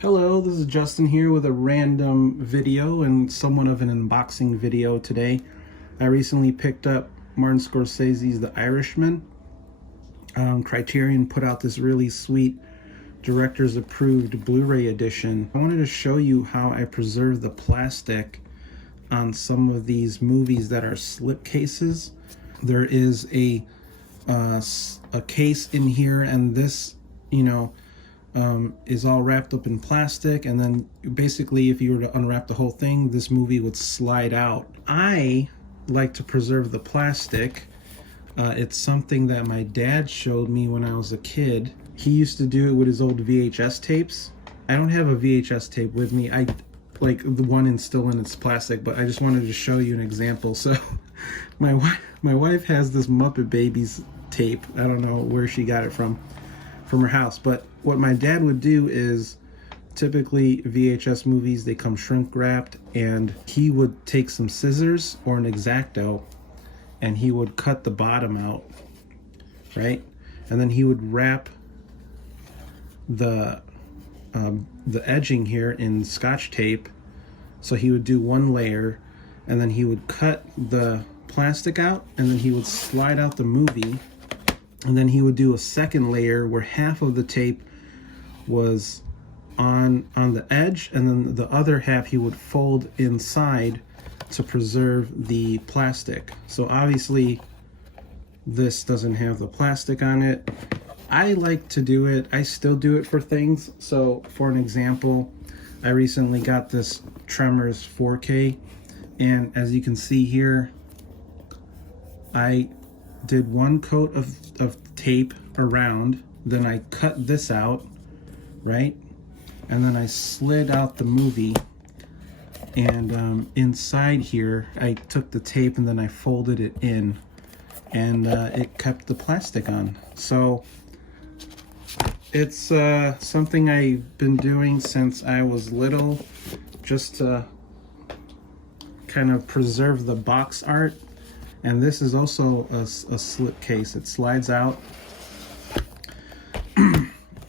Hello, this is Justin here with a random video and somewhat of an unboxing video today. I recently picked up Martin Scorsese's The Irishman. Criterion put out this really sweet director's approved Blu-ray edition. I wanted to show you how I preserve the plastic on some of these movies that are slip cases. There is a case in here, and this, is all wrapped up in plastic, and then basically if you were to unwrap the whole thing, this movie would slide out. I like to preserve the plastic. It's something that my dad showed me when I was a kid. He used to do it with his old VHS tapes. I don't have a VHS tape with me. I like the one in still in its plastic, but I just wanted to show you an example. So my wife has this Muppet Babies tape. I don't know where she got it from her house, but what my dad would do is, typically VHS movies, they come shrink wrapped, and he would take some scissors or an X-Acto and he would cut the bottom out, right? And then he would wrap the edging here in Scotch tape. So he would do one layer, and then he would cut the plastic out, and then he would slide out the movie, and then he would do a second layer where half of the tape was on the edge, and then the other half he would fold inside to preserve the plastic. So obviously this doesn't have the plastic on it. I like to do it. I still do it for things. So for an example, I recently got this Tremors 4K, and as you can see here, I did one coat of tape around, then I cut this out, right? And then I slid out the movie, and inside here I took the tape and then I folded it in, and it kept the plastic on. So it's something I've been doing since I was little, just to kind of preserve the box art. And this is also a slip case. It slides out.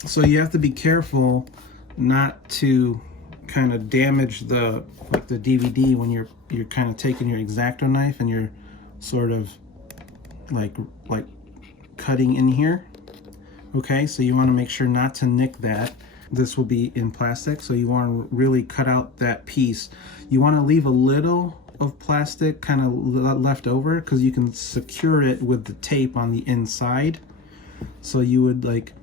So you have to be careful not to kind of damage the DVD when you're kind of taking your X-Acto knife and you're sort of like cutting in here. Okay, so you want to make sure not to nick that. This will be in plastic, so you want to really cut out that piece. You want to leave a little of plastic kind of left over, because you can secure it with the tape on the inside. So you would like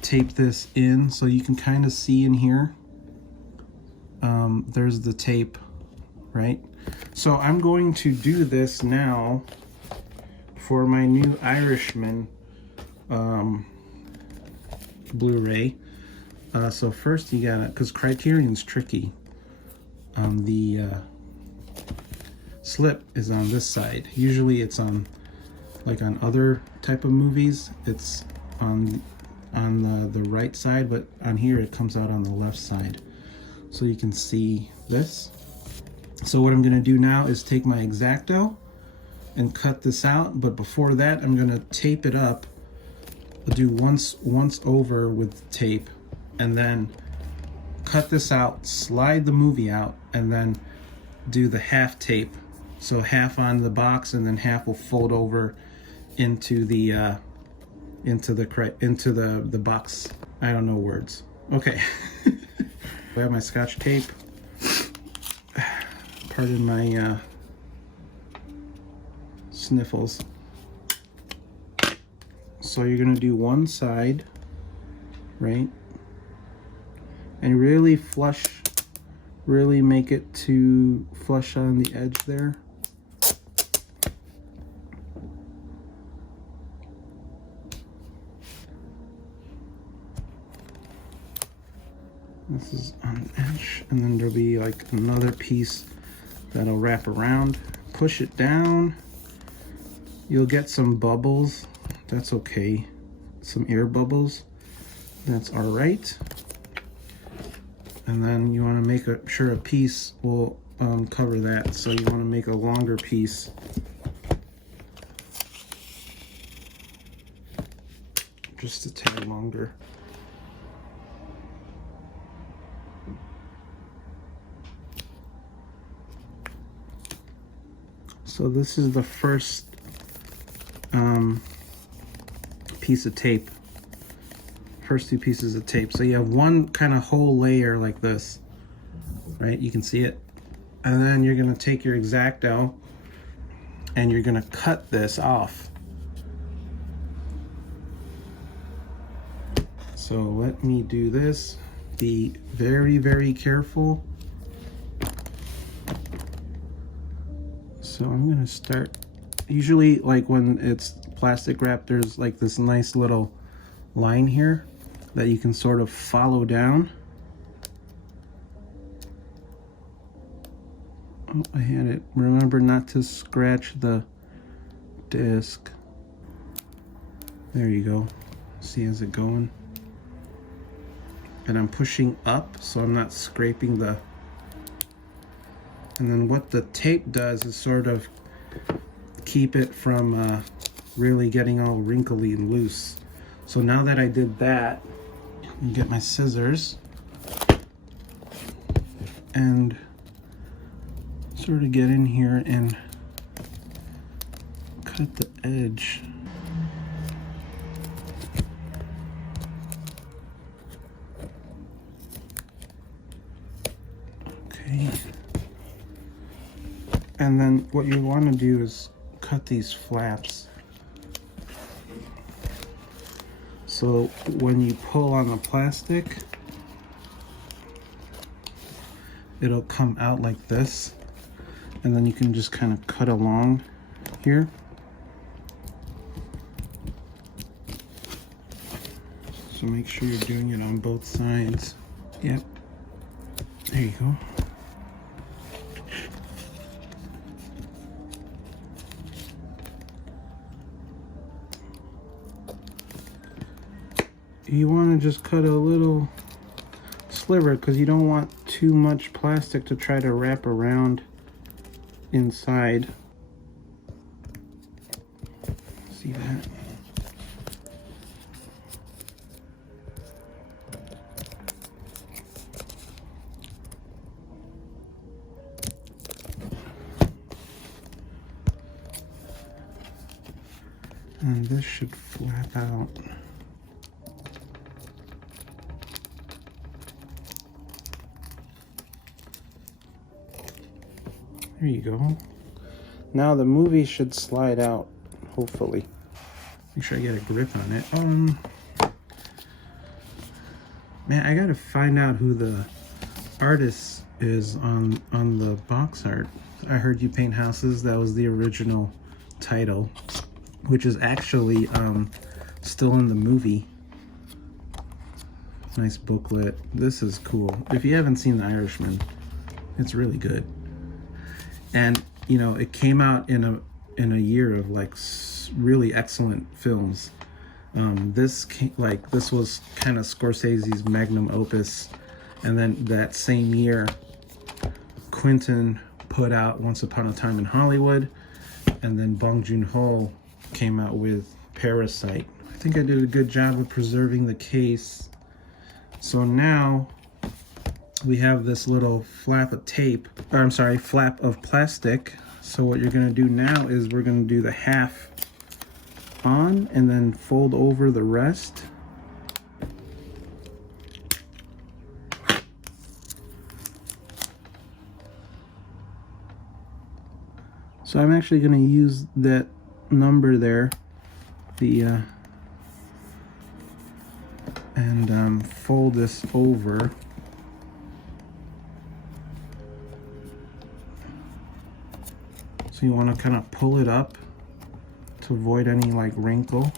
tape this in so you can kind of see in here. There's the tape, right? So I'm going to do this now for my new Irishman Blu-ray. So first you gotta, because Criterion's tricky. The slip is on this side. Usually it's on, like on other type of movies, it's on the right side, but on here it comes out on the left side. So you can see this. So what I'm going to do now is take my X-Acto and cut this out, but before that I'm going to tape it up. I'll do once over with tape, and then cut this out, slide the movie out, and then do the half tape. So half on the box, and then half will fold over into the box. I don't know words. Okay. I have my Scotch tape. Pardon my sniffles. So you're gonna do one side, right? And really flush, really make it to flush on the edge there. This is on the edge, and then there'll be like another piece that'll wrap around. Push it down. You'll get some bubbles. That's okay. Some air bubbles. That's all right. And then you want to make sure a piece will cover that. So you want to make a longer piece. Just a tad longer. So this is the first piece of tape. First two pieces of tape. So you have one kind of whole layer like this, right? You can see it. And then you're gonna take your X-Acto and you're gonna cut this off. So let me do this. Be very, very careful. So I'm gonna start, usually like when it's plastic wrap, there's like this nice little line here that you can sort of follow down. Oh, I had it. Remember not to scratch the disc. There you go. See, is it going? And I'm pushing up so I'm not scraping the... And then what the tape does is sort of keep it from really getting all wrinkly and loose. So now that I did that, I'm gonna get my scissors and sort of get in here and cut the edge. Okay. And then what you want to do is cut these flaps. So when you pull on the plastic, it'll come out like this. And then you can just kind of cut along here. So make sure you're doing it on both sides. Yep. There you go. You want to just cut a little sliver because you don't want too much plastic to try to wrap around inside. See that? And this should flap out. There you go. Now the movie should slide out, hopefully. Make sure I get a grip on it. Man, I gotta find out who the artist is on the box art. I Heard You Paint Houses. That was the original title, which is actually still in the movie. Nice booklet. This is cool. If you haven't seen The Irishman, it's really good. And you know, it came out in a year of like really excellent films. This was kind of Scorsese's magnum opus, and then that same year, Quentin put out Once Upon a Time in Hollywood, and then Bong Joon-ho came out with Parasite. I think I did a good job of preserving the case. So now we have this little flap of tape, or I'm sorry, flap of plastic. So what you're gonna do now is we're gonna do the half on and then fold over the rest. So I'm actually gonna use that number there, and fold this over. So you want to kind of pull it up to avoid any like wrinkle,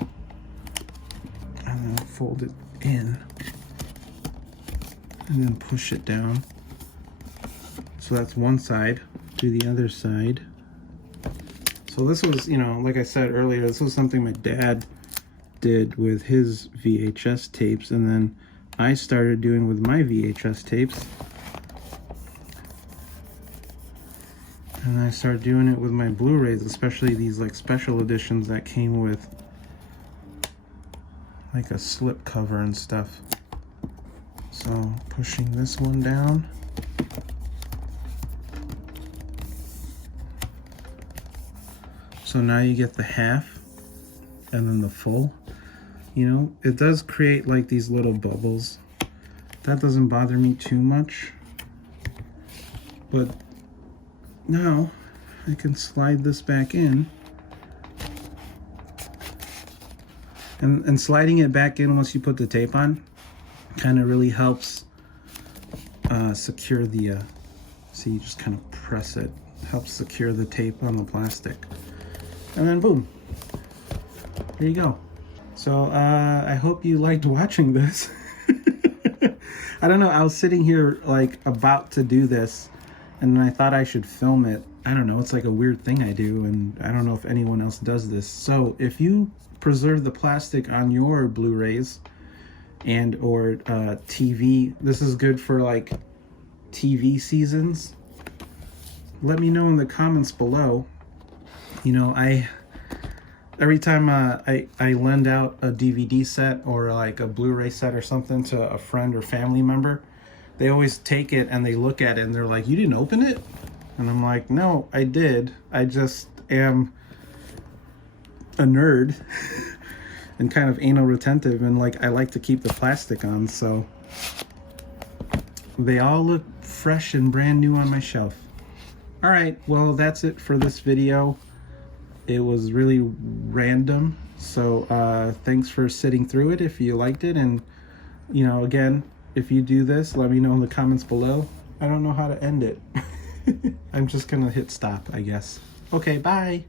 and then fold it in, and then push it down. So that's one side. Do the other side. So this was, you know, like I said earlier, this was something my dad did with his VHS tapes, and then I started doing with my VHS tapes. And I started doing it with my Blu-rays, especially these like special editions that came with like a slip cover and stuff. So pushing this one down. So now you get the half and then the full. You know, it does create like these little bubbles. That doesn't bother me too much. But now I can slide this back in. And sliding it back in once you put the tape on kind of really helps secure the, so you just kind of press it, helps secure the tape on the plastic. And then boom, there you go. So I hope you liked watching this. I don't know, I was sitting here like about to do this and I thought I should film it. I don't know, it's like a weird thing I do, and I don't know if anyone else does this. So if you preserve the plastic on your Blu-rays and or TV, this is good for like TV seasons, let me know in the comments below. You know, every time I lend out a DVD set or like a Blu-ray set or something to a friend or family member, they always take it and they look at it and they're like, "You didn't open it?" And I'm like, "No, I did. I just am a nerd and kind of anal retentive, and like I like to keep the plastic on, so they all look fresh and brand new on my shelf." All right, well, that's it for this video. It was really random, so thanks for sitting through it if you liked it. And you know, again, if you do this, let me know in the comments below. I don't know how to end it. I'm just gonna hit stop, I guess. Okay, bye.